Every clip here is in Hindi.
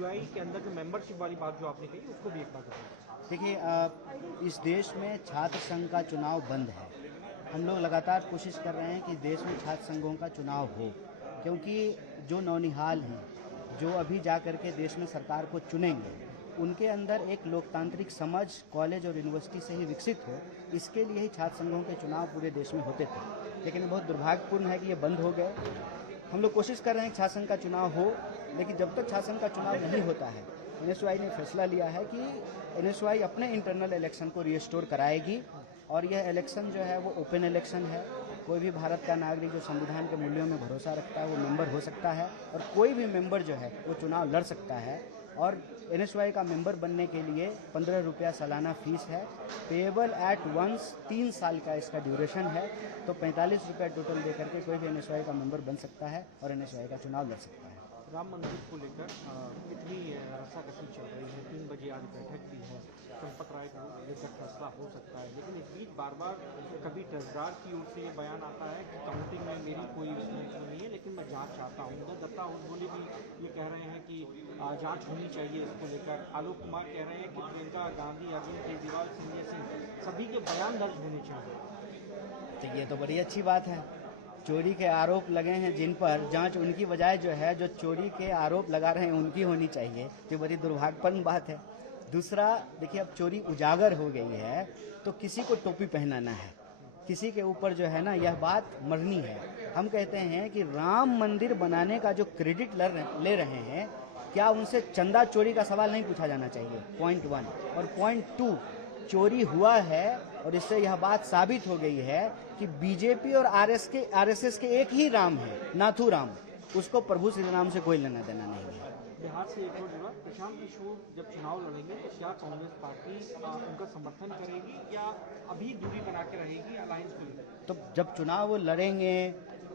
एनएसयूआई के अंदर जो मेंबरशिप वाली बात जो आपने कही उसको भी एक बार बताइए। देखिए, इस देश में छात्र संघ का चुनाव बंद है। हम लोग लगातार कोशिश कर रहे हैं कि देश में छात्र संघों का चुनाव हो, क्योंकि जो नौनिहाल हैं, जो अभी जा कर के देश में सरकार को चुनेंगे, उनके अंदर एक लोकतांत्रिक समझ कॉलेज और यूनिवर्सिटी से ही विकसित हो। इसके लिए ही छात्र संघों के चुनाव पूरे देश में होते थे, लेकिन बहुत दुर्भाग्यपूर्ण है कि ये बंद हो गए। हम लोग कोशिश कर रहे हैं कि छात्र संघ का चुनाव हो, लेकिन जब तक छात्र संघ का चुनाव नहीं होता है, एनएसयूआई ने फैसला लिया है कि एनएसयूआई अपने इंटरनल इलेक्शन को रिस्टोर कराएगी। और यह इलेक्शन जो है वो ओपन इलेक्शन है। कोई भी भारत का नागरिक जो संविधान के मूल्यों में भरोसा रखता है वो मेंबर हो सकता है, और कोई भी मेंबर जो है वो चुनाव लड़ सकता है। और एनएसयूआई का मेंबर बनने के लिए 15 रुपया सालाना फीस है, पेएबल एट वंस, 3 साल का इसका ड्यूरेशन है। तो 45 रुपया टोटल दे करके कोई भी एनएसयूआई का मेंबर बन सकता है और एनएसयूआई का चुनाव लड़ सकता है। राम मंदिर को लेकर कितनी रस्साकसी चल रही है, 3 बजे आज बैठक भी है, चंपत राय को लेकर फैसला हो सकता है, लेकिन इस बीच बार बार कभी ट्रेजरार की ओर से ये बयान आता है कि काउंटिंग में मेरी कोई उसमें नहीं है, लेकिन मैं जांच चाहता हूँ। दत्ता उद्बोले भी ये कह रहे हैं कि जांच होनी चाहिए इसको लेकर। आलोक कुमार कह रहे हैं कि प्रियंका गांधी, अरविंद केजरीवाल, संजय सिंह सभी के बयान दर्ज होने चाहिए। तो ये तो बड़ी अच्छी बात है। चोरी के आरोप लगे हैं जिन पर, जांच उनकी बजाय जो है जो चोरी के आरोप लगा रहे हैं उनकी होनी चाहिए। तो बड़ी दुर्भाग्यपूर्ण बात है। दूसरा, देखिए, अब चोरी उजागर हो गई है तो किसी को टोपी पहनाना है, किसी के ऊपर जो है ना, यह बात मरनी है। हम कहते हैं कि राम मंदिर बनाने का जो क्रेडिट ले रहे हैं, क्या उनसे चंदा चोरी का सवाल नहीं पूछा जाना चाहिए? पॉइंट 1। और पॉइंट 2, चोरी हुआ है और इससे यह बात साबित हो गई है कि बीजेपी और आरएसएस के एक ही राम है, नाथू राम। उसको प्रभु श्री राम से कोई लेना देना नहीं है। बिहार से एक और जुड़ा, प्रशांत किशोर जब चुनाव लड़ेंगे तो क्या कांग्रेस पार्टी उनका समर्थन करेगी या अभी दूरी बना के रहेगी अलायंस को लेकर? तो जब चुनाव वो लड़ेंगे,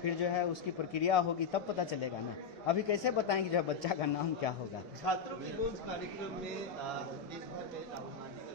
फिर जो है उसकी प्रक्रिया होगी, तब पता चलेगा ना। अभी कैसे बताएंगे जो बच्चा का नाम क्या होगा? छात्रों के कार्यक्रम में देश भर में राहुल गांधी